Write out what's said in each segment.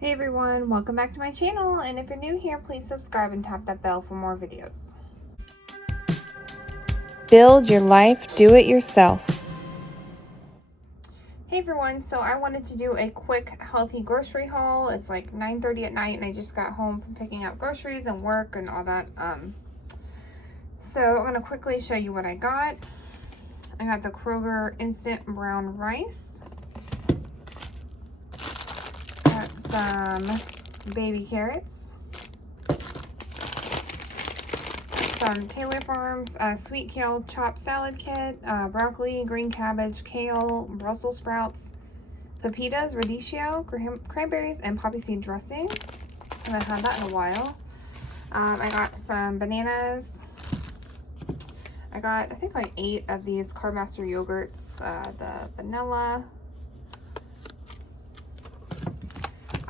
Hey everyone, welcome back to my channel, and if you're new here, please subscribe and tap that bell for more videos. Build your life, do it yourself. Hey everyone, so I wanted to do a quick healthy grocery haul. It's like 9:30 at night and I just got home from picking up groceries and work and all that. So I'm going to quickly show you what I got. I got the Kroger instant brown rice. Got some baby carrots. Some Taylor Farms sweet kale chopped salad kit, broccoli, green cabbage, kale, Brussels sprouts, pepitas, radicchio, cranberries, and poppy seed dressing. I haven't had that in a while. I got some bananas. I got, I think, like 8 of these Carbmaster yogurts, the vanilla.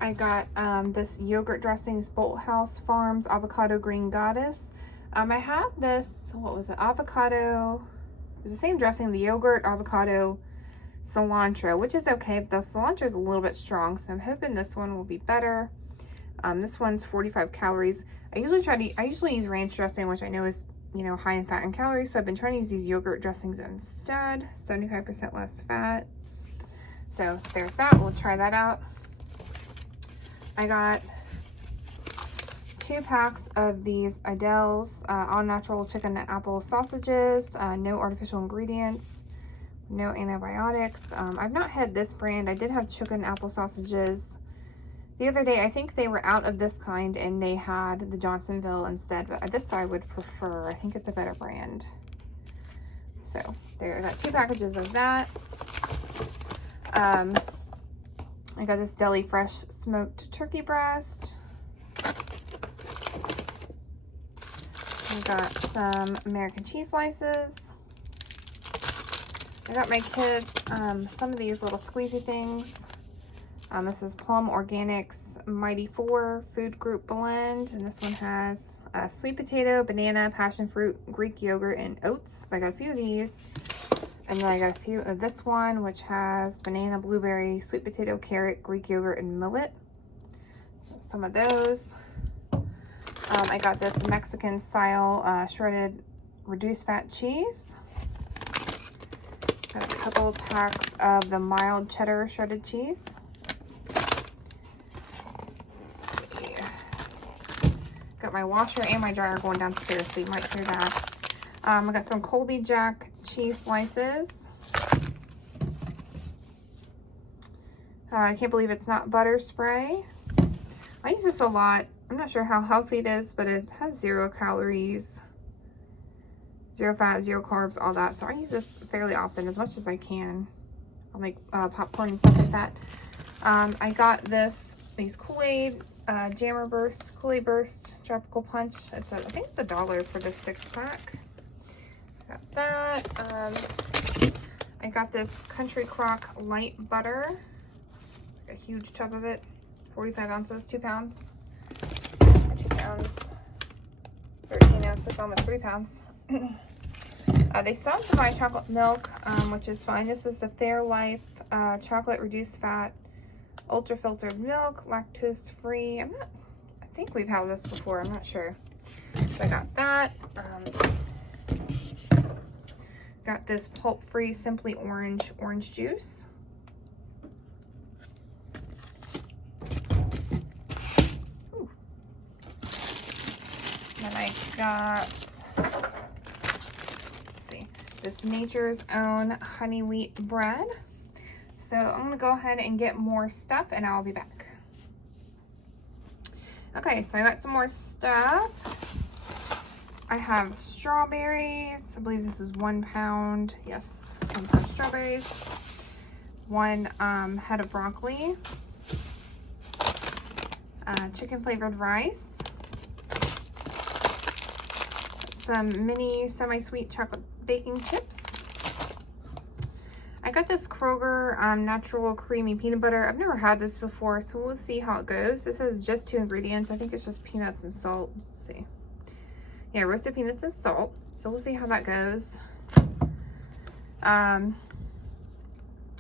I got this yogurt dressings, Bolthouse Farms Avocado Green Goddess. I had this, what was it, avocado, it was the same dressing, the yogurt, avocado, cilantro, which is okay, but the cilantro is a little bit strong, so I'm hoping this one will be better. This one's 45 calories. I usually use ranch dressing, which I know is, you know, high in fat and calories, so I've been trying to use these yogurt dressings instead. 75% less fat. So there's that. We'll try that out. I got 2 packs of these Idell's all natural chicken and apple sausages, no artificial ingredients, no antibiotics. I've not had this brand. I did have chicken and apple sausages the other day. I think they were out of this kind and they had the Johnsonville instead, but this I would prefer. I think it's a better brand. So there, I got 2 packages of that. I got this Deli Fresh smoked turkey breast. I got some American cheese slices. I got my kids some of these little squeezy things. This is Plum Organics Mighty 4 Food Group Blend, and this one has sweet potato, banana, passion fruit, Greek yogurt, and oats. So I got a few of these, and then I got a few of this one, which has banana, blueberry, sweet potato, carrot, Greek yogurt, and millet. So some of those. I got this Mexican style shredded reduced fat cheese. Got a couple packs of the mild cheddar shredded cheese. Got my washer and my dryer going downstairs, so you might hear that. I got some Colby Jack cheese slices. I can't believe it's not butter spray. I use this a lot. I'm not sure how healthy it is, but it has 0 calories, 0 fat, 0 carbs, all that. So I use this fairly often, as much as I can. I'll make popcorn and stuff like that. I got these Kool-Aid Jammer Burst, Kool-Aid Burst Tropical Punch. I think it's $1 for this 6-pack. Got that. I got this Country Crock Light Butter. Like a huge tub of it. 45 ounces, 2 pounds. 2 pounds, 13 ounces, almost 3 pounds. They stopped my chocolate milk, which is fine. This is the Fairlife chocolate reduced fat ultra filtered milk, lactose free. I think we've had this before, I'm not sure. So I got that. Got this pulp free Simply orange juice. Then I got, let's see, this Nature's Own honey wheat bread. So I'm gonna go ahead and get more stuff and I'll be back. Okay, so I got some more stuff. I have strawberries. I believe this is 1 pound. Yes, 1 pound strawberries. 1 head of broccoli. Chicken flavored rice. Some mini semi-sweet chocolate baking chips. I got this Kroger natural creamy peanut butter. I've never had this before, so we'll see how it goes. This has just 2 ingredients. I think it's just peanuts and salt. Let's see. Yeah, roasted peanuts and salt. So we'll see how that goes.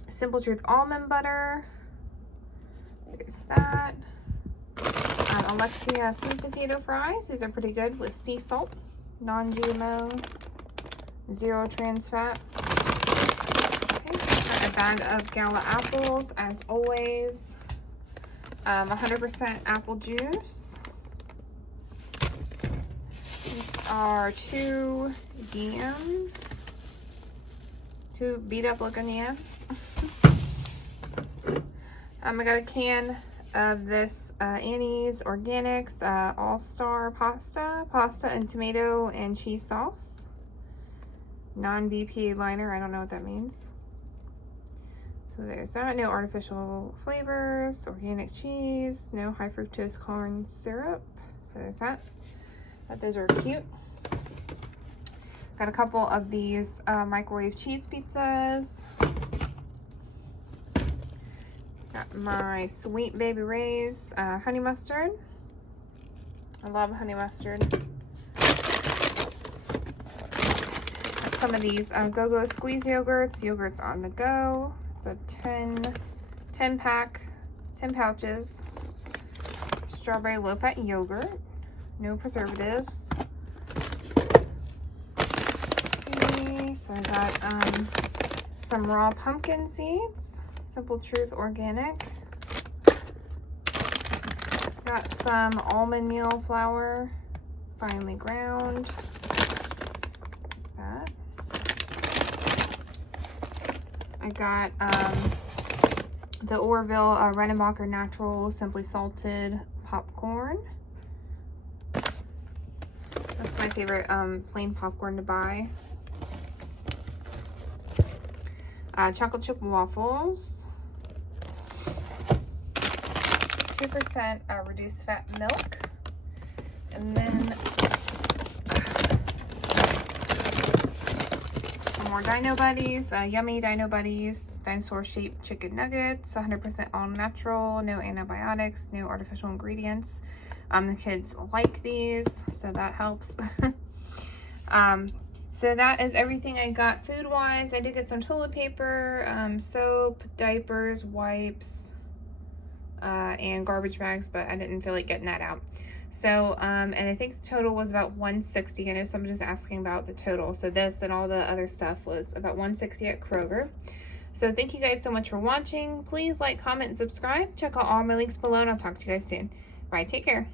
Simple Truth almond butter. There's that. Alexia sweet potato fries. These are pretty good with sea salt, non-GMO, 0 trans fat. Okay, got a bag of Gala apples, as always. 100% apple juice. These are 2 yams. 2 beat up looking yams. I got a can of this Annie's Organics All-Star pasta and tomato and cheese sauce. Non-BPA liner, I don't know what that means. So there's that. No artificial flavors, organic cheese, no high fructose corn syrup. So there's that. But those are cute. Got a couple of these microwave cheese pizzas. Got my Sweet Baby Ray's honey mustard. I love honey mustard. Got some of these Go-Go squeeze yogurts on the go. It's a 10 pack, 10 pouches. Strawberry low-fat yogurt. No preservatives. Okay, so I got some raw pumpkin seeds. Simple Truth Organic. Got some almond meal flour, finely ground. What's that? I got the Orville Redenbacher Natural Simply Salted popcorn. That's my favorite plain popcorn to buy. Chocolate chip waffles, 2% reduced fat milk, and then some more Dino Buddies, yummy Dino Buddies, dinosaur shaped chicken nuggets, 100% all natural, no antibiotics, no artificial ingredients. The kids like these, so that helps. So that is everything I got food-wise. I did get some toilet paper, soap, diapers, wipes, and garbage bags, but I didn't feel like getting that out. So, and I think the total was about $160. I know somebody was asking about the total. So this and all the other stuff was about $160 at Kroger. So thank you guys so much for watching. Please like, comment, and subscribe. Check out all my links below, and I'll talk to you guys soon. Bye, take care.